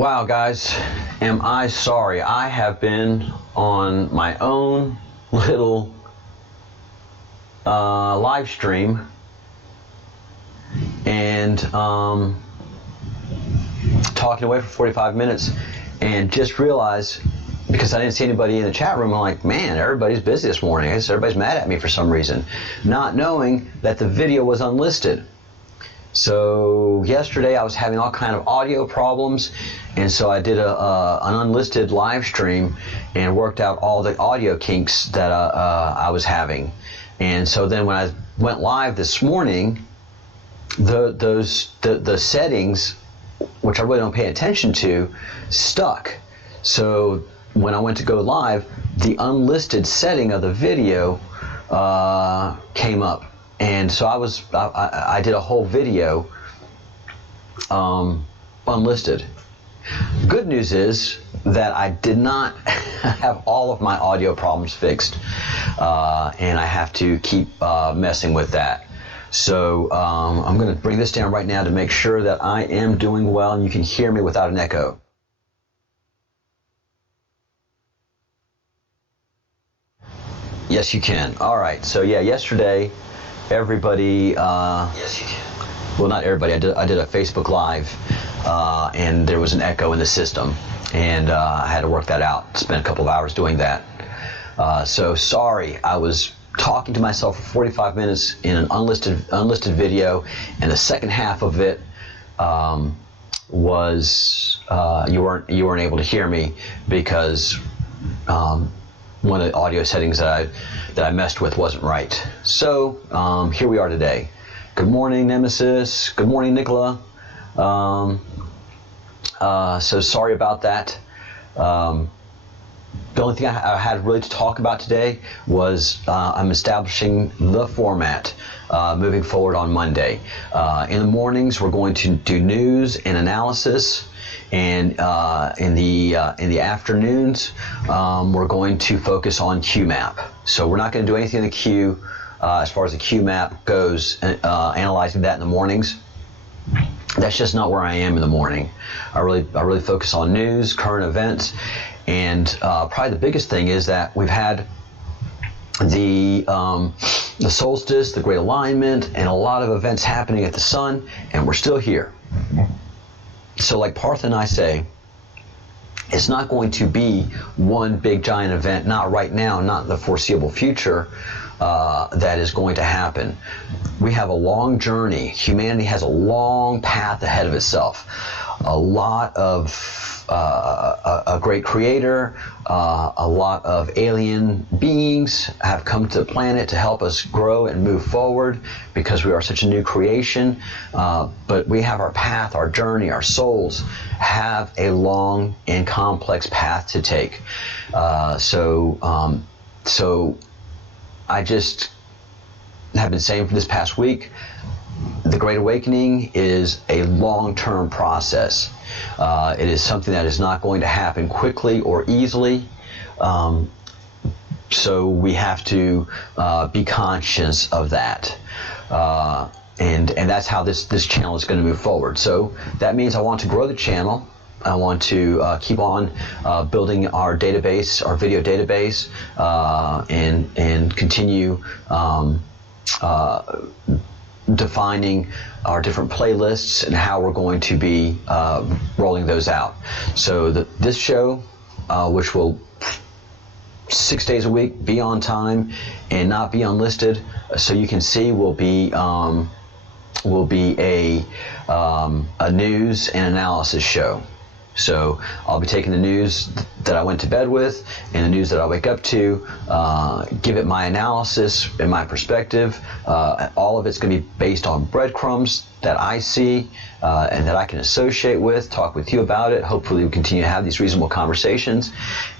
Wow, guys, am I sorry. I have been on my own little live stream and talking away for 45 minutes and just realized, because I didn't see anybody in the chat room, I'm like, man, everybody's busy this morning. I guess everybody's mad at me for some reason, not knowing that the video was unlisted. So yesterday I was having all kind of audio problems, and so I did an unlisted live stream and worked out all the audio kinks that I was having. And so then when I went live this morning, the settings, which I really don't pay attention to, stuck. So when I went to go live, the unlisted setting of the video came up. And so I did a whole video unlisted. Good news is that I did not have all of my audio problems fixed, and I have to keep messing with that. So I'm going to bring this down right now to make sure that I am doing well and you can hear me without an echo. Yes, you can. All right. So yeah, yesterday, everybody, yes, you can. Well, not everybody. I did a Facebook Live, and there was an echo in the system, and I had to work that out. Spent a couple of hours doing that. So sorry, I was talking to myself for 45 minutes in an unlisted video, and the second half of it was you weren't able to hear me because one of the audio settings that I messed with wasn't right. So here we are today. Good morning, Nemesis. Good morning, Nicola. So sorry about that. The only thing I had really to talk about today was I'm establishing the format moving forward on Monday. In the mornings, we're going to do news and analysis. And in the afternoons, we're going to focus on QMAP. So we're not going to do anything in the Q as far as the QMAP goes, analyzing that in the mornings. That's just not where I am in the morning. I really focus on news, current events, and probably the biggest thing is that we've had the solstice, the Great Alignment, and a lot of events happening at the sun, and we're still here. So like Partha and I say, it's not going to be one big giant event, not right now, not in the foreseeable future, that is going to happen. We have a long journey. Humanity has a long path ahead of itself. A lot of a great creator, a lot of alien beings have come to the planet to help us grow and move forward because we are such a new creation. But we have our path, our journey, our souls have a long and complex path to take. So I just have been saying for this past week, the Great Awakening is a long-term process. It is something that is not going to happen quickly or easily. So we have to be conscious of that. And that's how this channel is going to move forward. So that means I want to grow the channel. I want to keep on building our database, our video database, and continue defining our different playlists and how we're going to be rolling those out. So this show, which will 6 days a week be on time and not be unlisted, so you can see will be a news and analysis show. So I'll be taking the news that I went to bed with and the news that I wake up to, give it my analysis and my perspective. All of it's going to be based on breadcrumbs that I see and that I can associate with, talk with you about it. Hopefully we continue to have these reasonable conversations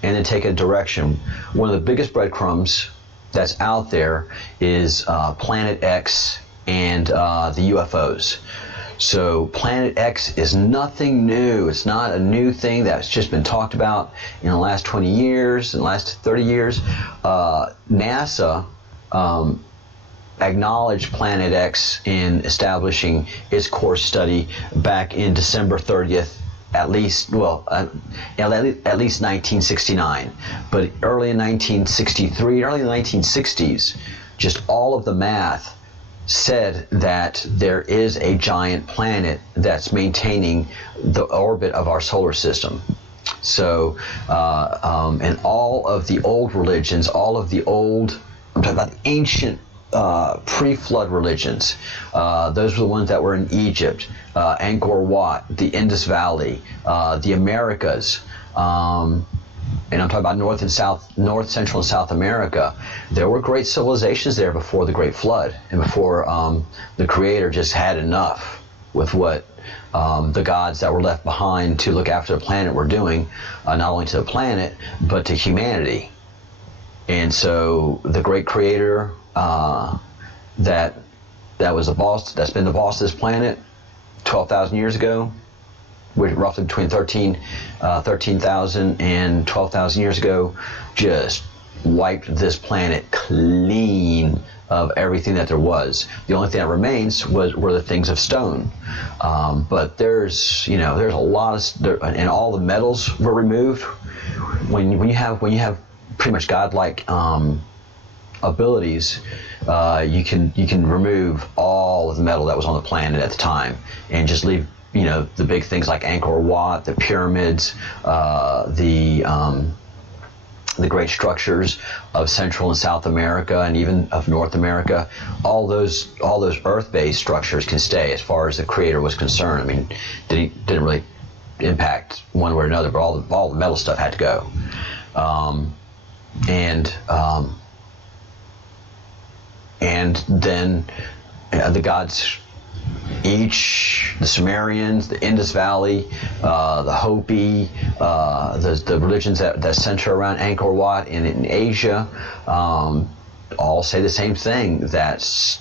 and then take a direction. One of the biggest breadcrumbs that's out there is Planet X and the UFOs. So Planet X is nothing new. It's not a new thing that's just been talked about in the last 20 years, in the last 30 years. NASA acknowledged Planet X in establishing its course study back in December 30th, at least 1969, but early in 1963, early in the 1960s, just all of the math said that there is a giant planet that's maintaining the orbit of our solar system. So, and all of the old religions, all of the old, I'm talking about the ancient pre-flood religions, those were the ones that were in Egypt, Angkor Wat, the Indus Valley, the Americas, and I'm talking about North, Central, and South America. There were great civilizations there before the Great Flood, and before the Creator just had enough with what the gods that were left behind to look after the planet were doing, not only to the planet, but to humanity. And so the great Creator that was the boss, that's been the boss of this planet 12,000 years ago, roughly between 13,000 and 12,000 years ago, just wiped this planet clean of everything that there was. The only thing that remains were the things of stone. But there's a lot of, and all the metals were removed. When you have pretty much godlike abilities, you can remove all of the metal that was on the planet at the time and just leave the big things like Angkor Wat, the pyramids, the great structures of Central and South America, and even of North America. All those Earth-based structures can stay as far as the Creator was concerned. I mean, didn't really impact one way or another, but all the metal stuff had to go. And then the gods, the Sumerians, the Indus Valley, the Hopi, the religions that center around Angkor Wat in Asia, all say the same thing, that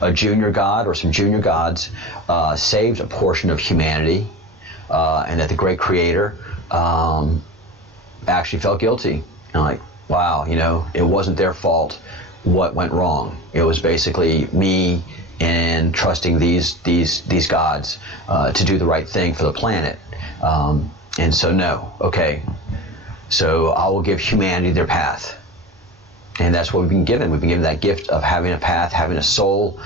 a junior god or some junior gods saved a portion of humanity, and that the great Creator actually felt guilty. And like, wow, it wasn't their fault what went wrong. It was basically me and trusting these gods to do the right thing for the planet. And so so I will give humanity their path. And that's what we've been given. We've been given that gift of having a path, having a soul,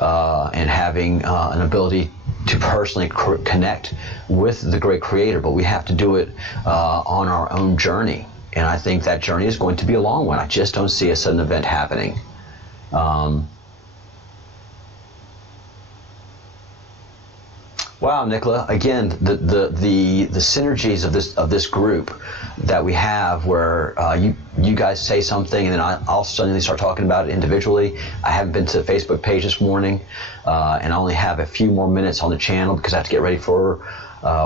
and having an ability to personally connect with the great Creator. But we have to do it on our own journey. And I think that journey is going to be a long one. I just don't see a sudden event happening. Wow, Nicola! Again, the synergies of this group that we have, where you guys say something and then I'll suddenly start talking about it individually. I haven't been to the Facebook page this morning, and I only have a few more minutes on the channel because I have to get ready for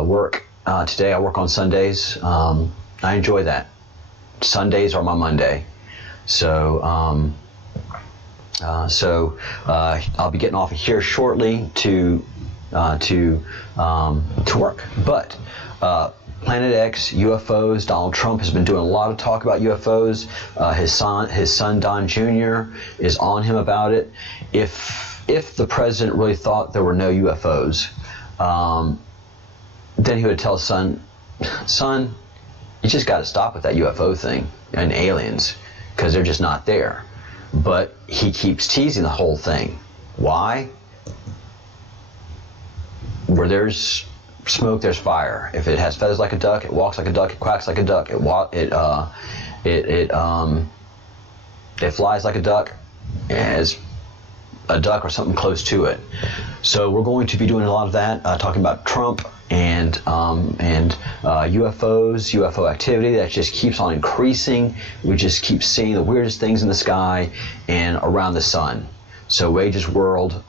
work today. I work on Sundays. I enjoy that. Sundays are my Monday, so I'll be getting off of here shortly to work. But Planet X, UFOs. Donald Trump has been doing a lot of talk about UFOs. His son Don Jr. is on him about it. If the president really thought there were no UFOs, then he would tell his son, you just got to stop with that UFO thing and aliens, because they're just not there. But he keeps teasing the whole thing. Why? Where there's smoke, there's fire. If it has feathers like a duck, it walks like a duck, it quacks like a duck, it flies like a duck, as a duck or something close to it. So we're going to be doing a lot of that, talking about Trump and UFOs, UFO activity that just keeps on increasing. We just keep seeing the weirdest things in the sky and around the sun. So Wage's World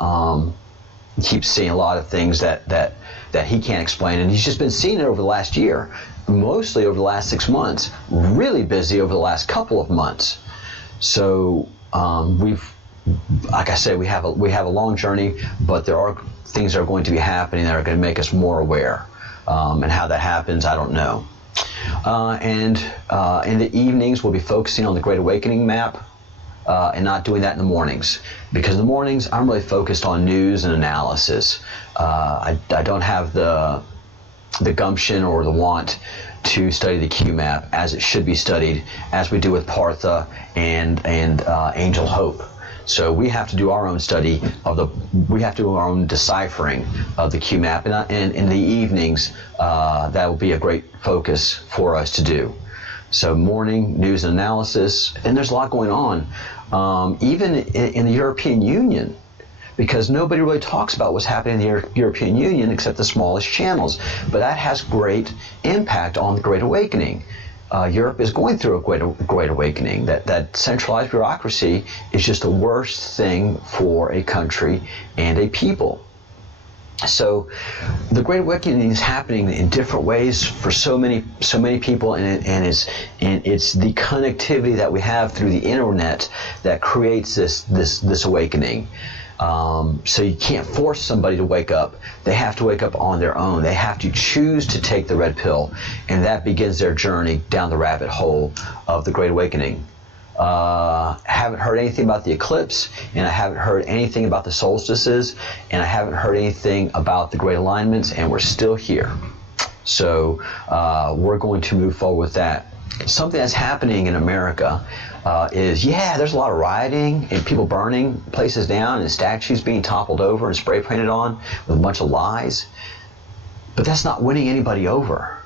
keeps seeing a lot of things that he can't explain, and he's just been seeing it over the last year, mostly over the last 6 months, really busy over the last couple of months. So like I said, we have a long journey, but there are things that are going to be happening that are going to make us more aware. And how that happens, I don't know. And in the evenings, we'll be focusing on the Great Awakening map, and not doing that in the mornings. Because in the mornings, I'm really focused on news and analysis. I don't have the the gumption or the want to study the QMAP as it should be studied, as we do with Partha and Angel Hope. So we have to do our own study we have to do our own deciphering of the QMAP, and in the evenings, that will be a great focus for us to do. So morning news and analysis, and there's a lot going on, even in the European Union, because nobody really talks about what's happening in the European Union except the smallest channels. But that has great impact on the Great Awakening. Europe is going through a great awakening. That centralized bureaucracy is just the worst thing for a country and a people. So the Great Awakening is happening in different ways for so many people, and it's the connectivity that we have through the internet that creates this awakening. So you can't force somebody to wake up. They have to wake up on their own. They have to choose to take the red pill, and that begins their journey down the rabbit hole of the Great Awakening. Haven't heard anything about the eclipse, and I haven't heard anything about the solstices, and I haven't heard anything about the great alignments, and we're still here. So we're going to move forward with that. Something that's happening in America is there's a lot of rioting and people burning places down and statues being toppled over and spray painted on with a bunch of lies. But that's not winning anybody over.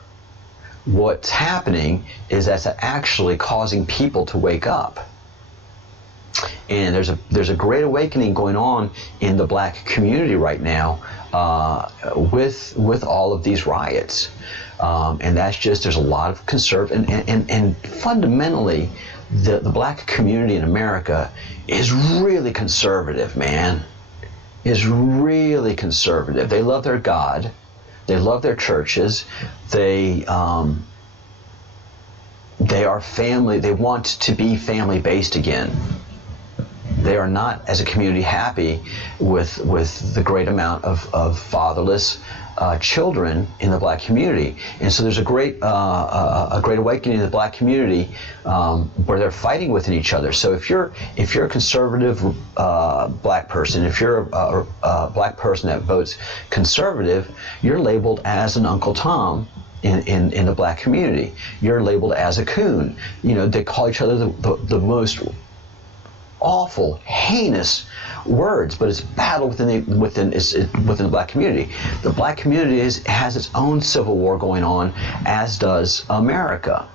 What's happening is that's actually causing people to wake up. And there's a great awakening going on in the black community right now with all of these riots. And that's just, there's a lot of and fundamentally, the black community in America is really conservative, man. Is really conservative. They love their God. They love their churches. They are family. They want to be family-based again. They are not, as a community, happy with the great amount of fatherless children in the black community, and so there's a great awakening in the black community where they're fighting within each other. So if you're a conservative black person, if you're a black person that votes conservative, you're labeled as an Uncle Tom in the black community. You're labeled as a coon. They call each other the most awful, heinous words, but it's battle within the black community. The black community has its own civil war going on, as does America,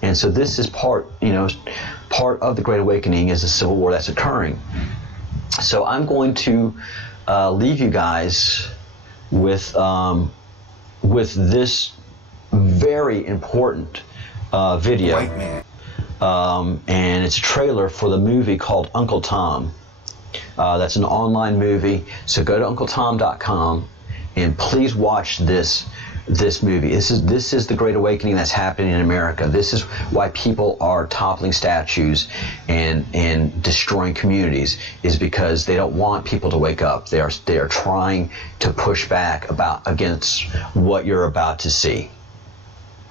and so this is part of the Great Awakening is a civil war that's occurring. So I'm going to leave you guys with this very important video. White man. And it's a trailer for the movie called Uncle Tom. That's an online movie, so go to UncleTom.com and please watch this movie. This is the Great Awakening that's happening in America. This is why people are toppling statues and destroying communities, is because they don't want people to wake up. They are trying to push back against what you're about to see.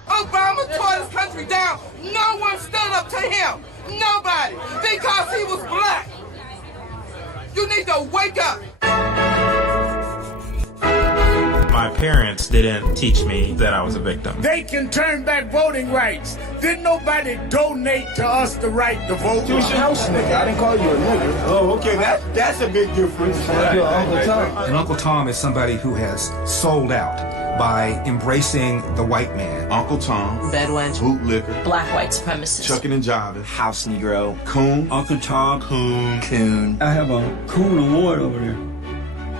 Obama tore this country down. No one stood up to him. Nobody. Because he was black. You need to wake up. My parents didn't teach me that I was a victim. They can turn back voting rights. Didn't nobody donate to us the right to vote? You was your house nigga. I didn't call you a nigga. Oh, okay. That's a big difference. Uncle Tom. And Uncle Tom is somebody who has sold out by embracing the white man. Uncle Tom. Bedouin. Bootlicker. Black white supremacist. Chucking and jiving. House Negro. Coon. Uncle Tom. Coon. I have a Coon Award over there.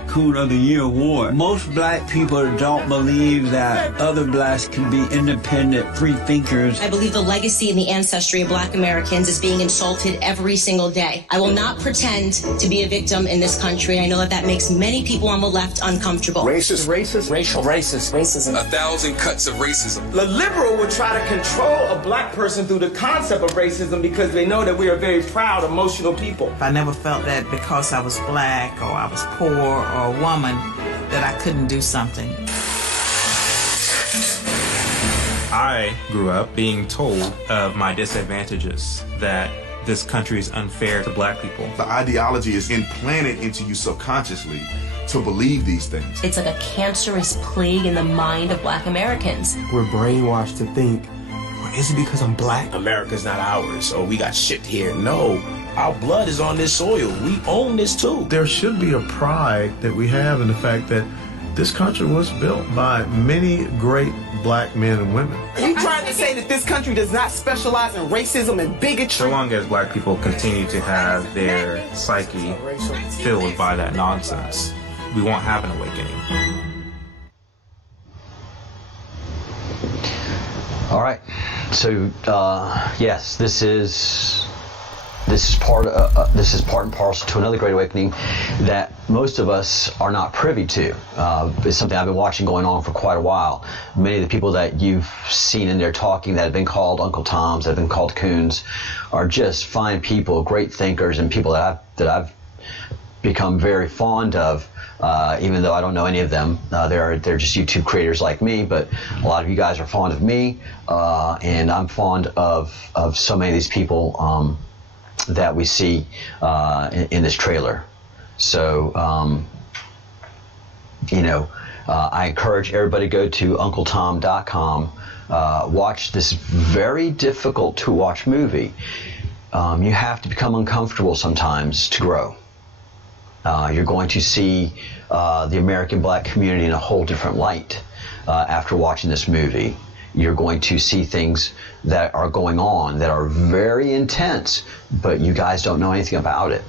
Coon of the Year Award. Most black people don't believe that other blacks can be independent, free thinkers. I believe the legacy and the ancestry of black Americans is being insulted every single day. I will not pretend to be a victim in this country. I know that makes many people on the left uncomfortable. Racist. Racial. Racist. Racism. 1,000 cuts of racism. The liberal would try to control a black person through the concept of racism because they know that we are very proud, emotional people. I never felt that because I was black or I was poor or a woman that I couldn't do something. I grew up being told of my disadvantages, that this country is unfair to black people. The ideology is implanted into you subconsciously to believe these things. It's like a cancerous plague in the mind of Black Americans. We're brainwashed to think, well, is it because I'm black? America's not ours, or we got shipped here. No, our blood is on this soil. We own this too. There should be a pride that we have in the fact that this country was built by many great black men and women. Are you trying to say that this country does not specialize in racism and bigotry? So long as black people continue to have their psyche filled by that nonsense, we won't have an awakening. All right. So yes, this is part and parcel to another great awakening that most of us are not privy to. It's something I've been watching going on for quite a while. Many of the people that you've seen in there talking that have been called Uncle Toms, that have been called coons, are just fine people, great thinkers, and people that I've become very fond of. Even though I don't know any of them, they're just YouTube creators like me. But a lot of you guys are fond of me, and I'm fond of so many of these people that we see in this trailer. So, I encourage everybody to go to UncleTom.com, watch this very difficult to watch movie. You have to become uncomfortable sometimes to grow. You're going to see the American black community in a whole different light after watching this movie. You're going to see things that are going on that are very intense, but you guys don't know anything about it.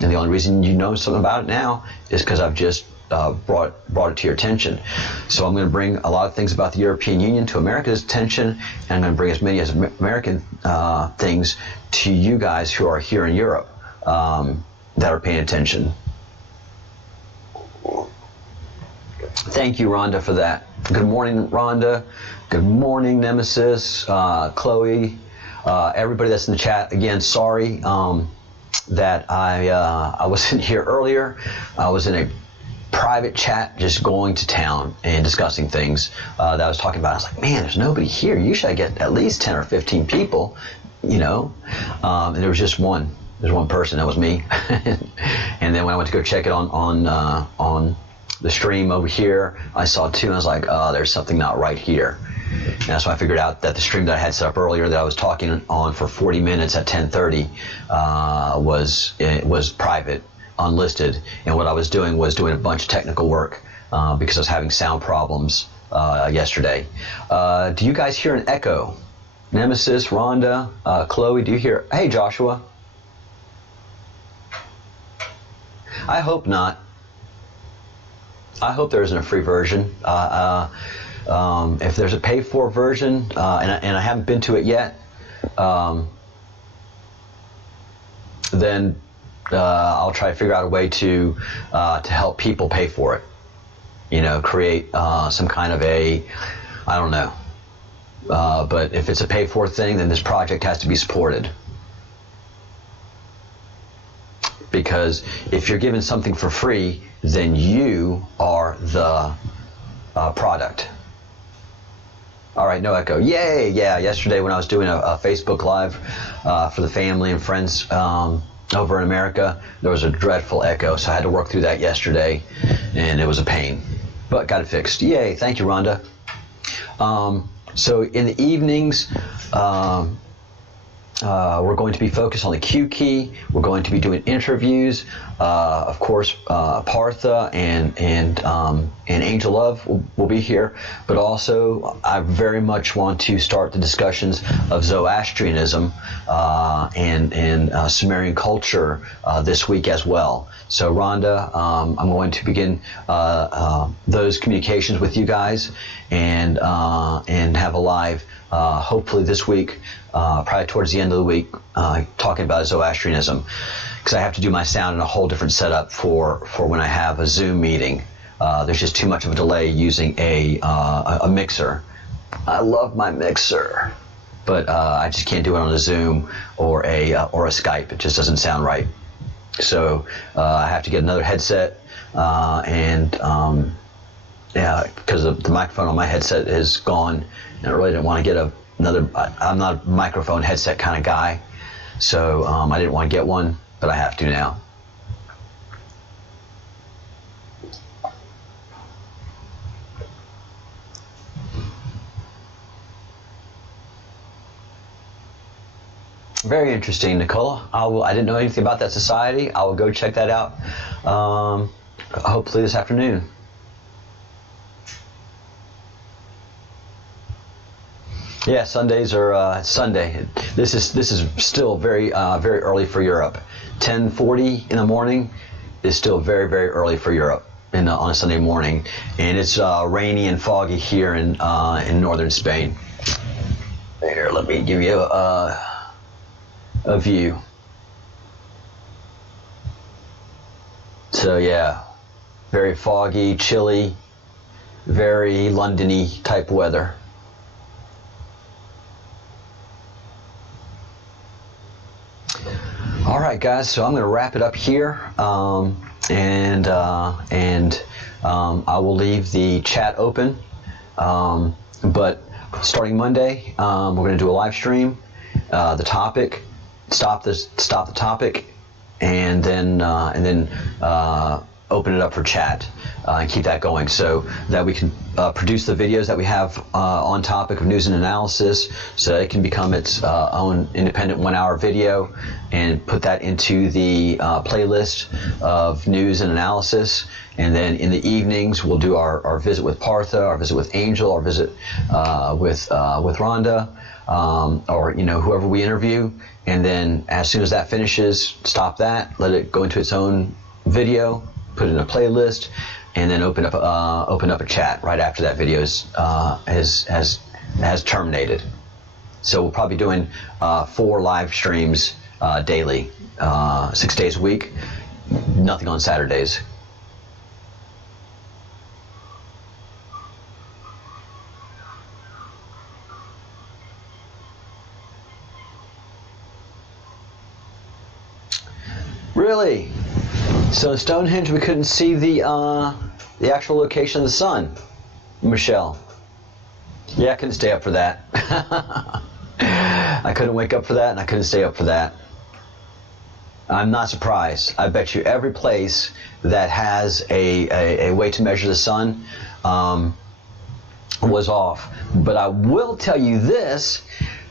And the only reason you know something about it now is because I've just brought it to your attention. So I'm going to bring a lot of things about the European Union to America's attention, and I'm going to bring as many as American things to you guys who are here in Europe that are paying attention. Thank you, Rhonda, for that. Good morning, Rhonda. Good morning, Nemesis, Chloe, everybody that's in the chat. Again, sorry that I wasn't here earlier. I was in a private chat just going to town and discussing things that I was talking about. I was like, man, there's nobody here. Usually I get at least 10 or 15 people, and there was just one. There's one person, that was me. And then when I went to go check it on the stream over here, I saw two, and I was like, oh, there's something not right here. And that's when I figured out that the stream that I had set up earlier that I was talking on for 40 minutes at 10:30 was private, unlisted. And what I was doing a bunch of technical work because I was having sound problems yesterday. Do you guys hear an echo? Nemesis, Rhonda, Chloe, do you hear? Hey, Joshua. I hope not. I hope there isn't a free version. If there's a paid-for version, and I haven't been to it yet, then I'll try to figure out a way to help people pay for it. Create some kind of I don't know. But if it's a paid-for thing, then this project has to be supported. Because if you're given something for free, then you are the product. All right, no echo. Yay! Yeah, yesterday when I was doing a Facebook Live for the family and friends over in America, there was a dreadful echo, so I had to work through that yesterday, and it was a pain. But got it fixed. Yay, thank you, Rhonda. So in the evenings, we're going to be focused on the Q key. We're going to be doing interviews. Of course, Partha and Angel Love will be here. But also, I very much want to start the discussions of Zoroastrianism and Sumerian culture this week as well. So, Rhonda, I'm going to begin those communications with you guys and have a live, hopefully this week, probably towards the end of the week, talking about Zoroastrianism, because I have to do my sound in a whole different setup for when I have a Zoom meeting. There's just too much of a delay using a mixer. I love my mixer, but I just can't do it on a Zoom or a Skype. It just doesn't sound right. So I have to get another headset, because the microphone on my headset is gone, and I really didn't want to get another. I'm not a microphone headset kind of guy, so I didn't want to get one, but I have to now. Very interesting, Nicola. I didn't know anything about that society. I will go check that out hopefully this afternoon. Yeah, Sundays are Sunday. This is still very very early for Europe. 10:40 in the morning is still very very early for Europe on a Sunday morning, and it's rainy and foggy here in northern Spain. Here, let me give you a view. So yeah, very foggy, chilly, very London-y type weather. All right, guys. So I'm going to wrap it up here, and I will leave the chat open. But starting Monday, we're going to do a live stream. The topic, stop the topic, and then open it up for chat and keep that going so that we can produce the videos that we have on topic of news and analysis, so it can become its own independent 1-hour video, and put that into the playlist of news and analysis. And then in the evenings we'll do our visit with Partha, our visit with Angel, our visit with Rhonda, or whoever we interview. And then as soon as that finishes, stop that, let it go into its own video, put it in a playlist, and then open up a chat right after that video has terminated. So we'll probably be doing 4 live streams daily, 6 days a week, nothing on Saturdays. Really? So Stonehenge, we couldn't see the actual location of the sun, Michelle. Yeah, I couldn't stay up for that. I couldn't wake up for that, and I couldn't stay up for that. I'm not surprised. I bet you every place that has a way to measure the sun was off. But I will tell you this,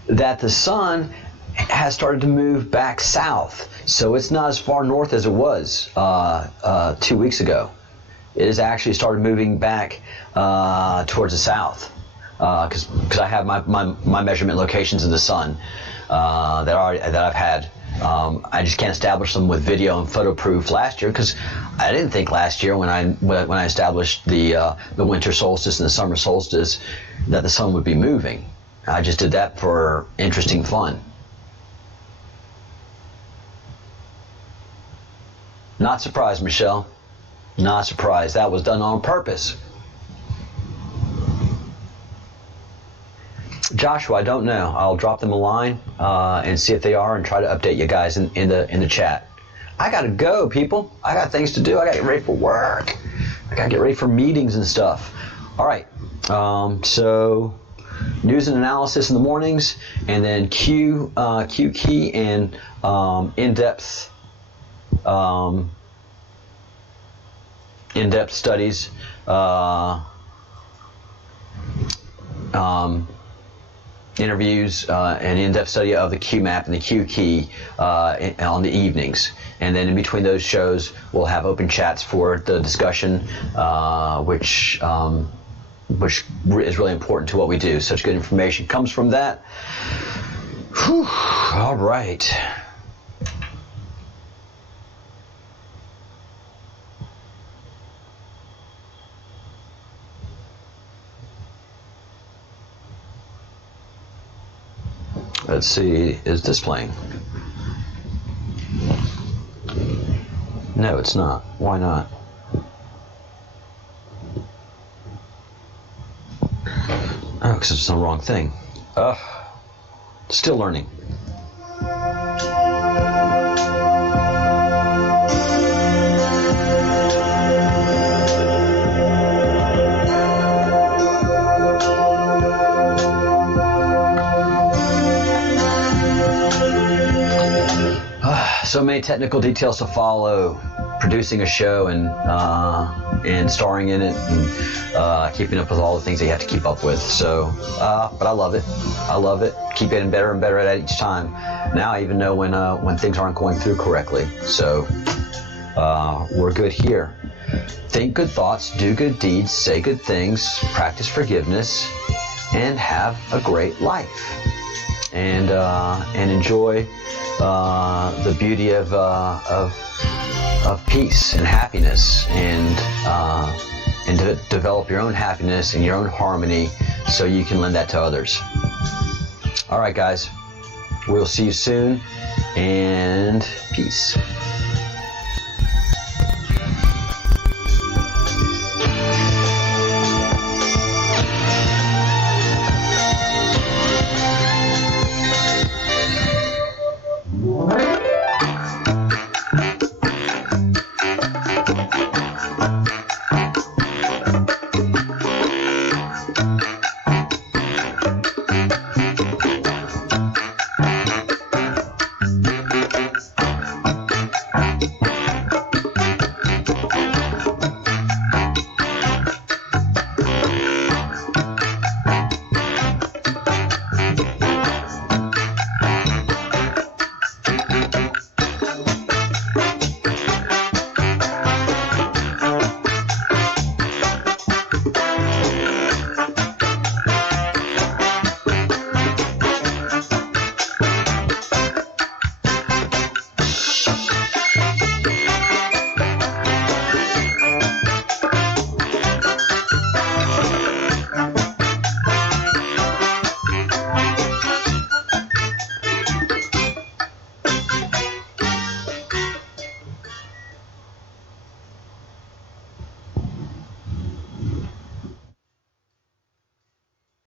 that the sun has started to move back south, so it's not as far north as it was 2 weeks ago. It has actually started moving back towards the south, because I have my measurement locations of the sun that I've had. I just can't establish them with video and photo proof last year, because I didn't think last year when I established the winter solstice and the summer solstice that the sun would be moving. I just did that for interesting fun. Not surprised, Michelle. Not surprised. That was done on purpose. Joshua, I don't know. I'll drop them a line and see if they are, and try to update you guys in the chat. I gotta go, people. I got things to do. I gotta get ready for work. I gotta get ready for meetings and stuff. All right. So news and analysis in the mornings, and then Q key and in-depth studies, interviews, and in-depth study of the Q map and the Q key on the evenings. And then in between those shows, we'll have open chats for the discussion, which is really important to what we do. Such good information comes from that. Whew. All right. Let's see, is this playing? No, it's not. Why not? Oh, because it's the wrong thing. Still learning. So many technical details to follow. producing a show and starring in it and keeping up with all the things that you have to keep up with. So, but I love it. I love it. Keep getting better and better at it each time. Now I even know when things aren't going through correctly. So we're good here. Think good thoughts, do good deeds, say good things, practice forgiveness, and have a great life. And enjoy the beauty of peace and happiness, and to develop your own happiness and your own harmony, so you can lend that to others. All right, guys, we'll see you soon, and peace.